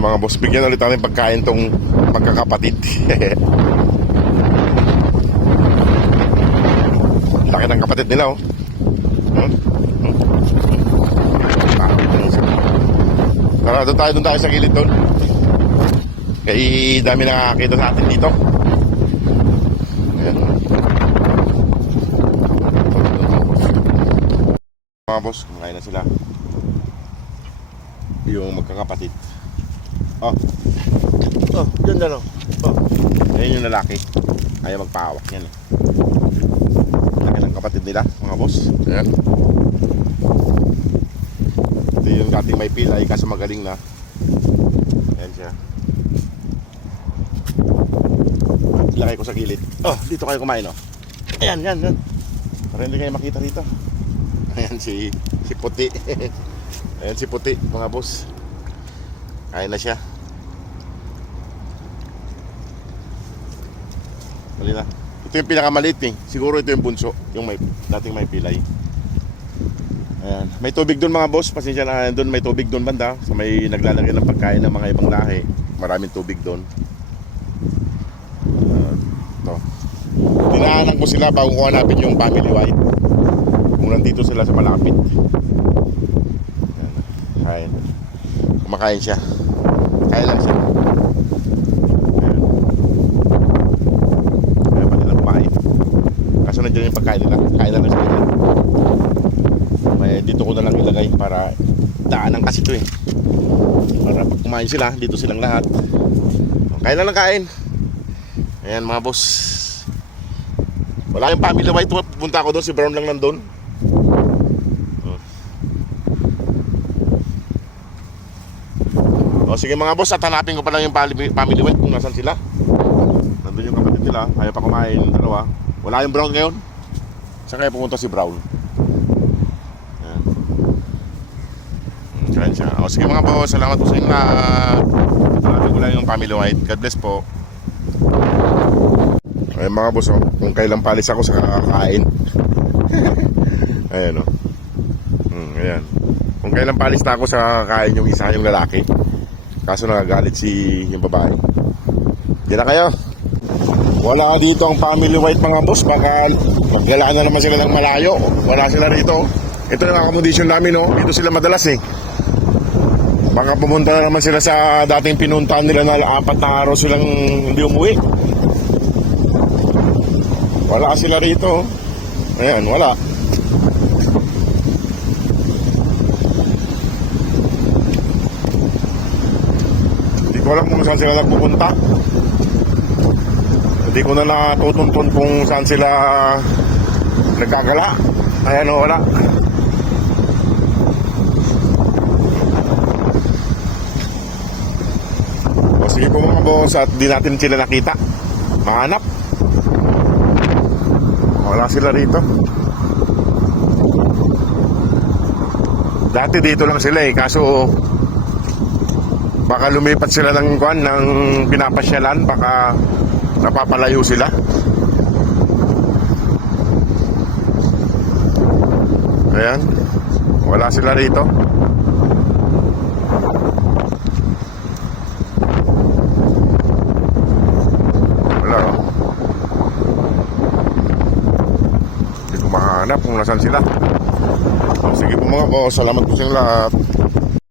Mga boss, bigyan ulit natin pagkain tong magkakapatid. Laki ng kapatid nila, oh. Tara, doon tayo sa gilid doon. Kaya dami nakakita sa atin dito. Ayan. Mga boss, kumakain na sila. Yung magkakapatid. Oh, dyan na lang. Ayan yung lalaki. Ayaw magpahawak yan, eh. Laki ng kapatid nila, mga boss. Ayan. Ito yung dating may pilay, kaso magaling na. Ayan siya. Ilagay ko sa gilid. Dito kayo kumain, oh. Ayan. Para hindi kayo makita dito. Ayan si Puti. Ayan si Puti, mga boss. Kain na siya. Mali na. Ito yung pinakamaliit, eh. Siguro ito yung bunso, yung dating may pilay. Ayan. May tubig doon, mga boss. Pasensya na, doon may tubig doon banda. So may naglalagay ng pagkain ng mga ibang lahi. Maraming tubig doon. Ito. Dinaanan ko sila bago ko hanapin yung family white. Kung nandito sila sa malapit. Ayan. Kumakain siya. Kain lang siya. Ayan pa nila kumain. Kaso nandiyan yung pagkain nila. Kain lang siya. Dito ko na lang ilagay para daanan kasi ito, eh. Para pag kumain sila, dito silang lahat. Kain lang kain. Ayan, mga boss. Wala yung family white. Punta ako doon, si Brown lang nandun. Sige mga boss, at hanapin ko pa lang yung family white kung nasan sila. Nandun yung kapatid nila, ayaw pa kumain, dalawa. Wala yung Brown ngayon. Saan kaya pumunta si Brown? Ayan siya. Sige mga boss, salamat po sa inyo na hanapin ko lang yung family white. God bless po. Ayan mga boss, kung kailan palis ako sa kakain. Ayan, ayan. Kung kailan palis na ako sa kakain yung isa, yung lalaki. Kaso nagagalit yung babae. Di na kayo. Wala dito ang family white, mga boss. Baka maglalaan na naman sila ng malayo. Wala sila rito. Ito yung accommodation namin, no? Dito sila madalas, eh. Baka pumunta na naman sila sa dating pinuntahan nila na 4 na araw silang hindi umuwi. Wala sila rito. Ayan, wala. Wala kung saan sila nagpupunta. Hindi ko na natutuntun kung saan sila nagkagala. Ayan, wala. Sige po mga boss, at di natin sila nakita. Mahanap. Wala sila rito. Dati dito lang sila, eh. Kaso baka lumipat sila ng pinapasyalan, baka napapalayo sila. Ayan, wala sila rito. Wala, oh. Hindi ko mahanap kung nasan sila. Sige po mga boss, salamat po sa inyo lahat.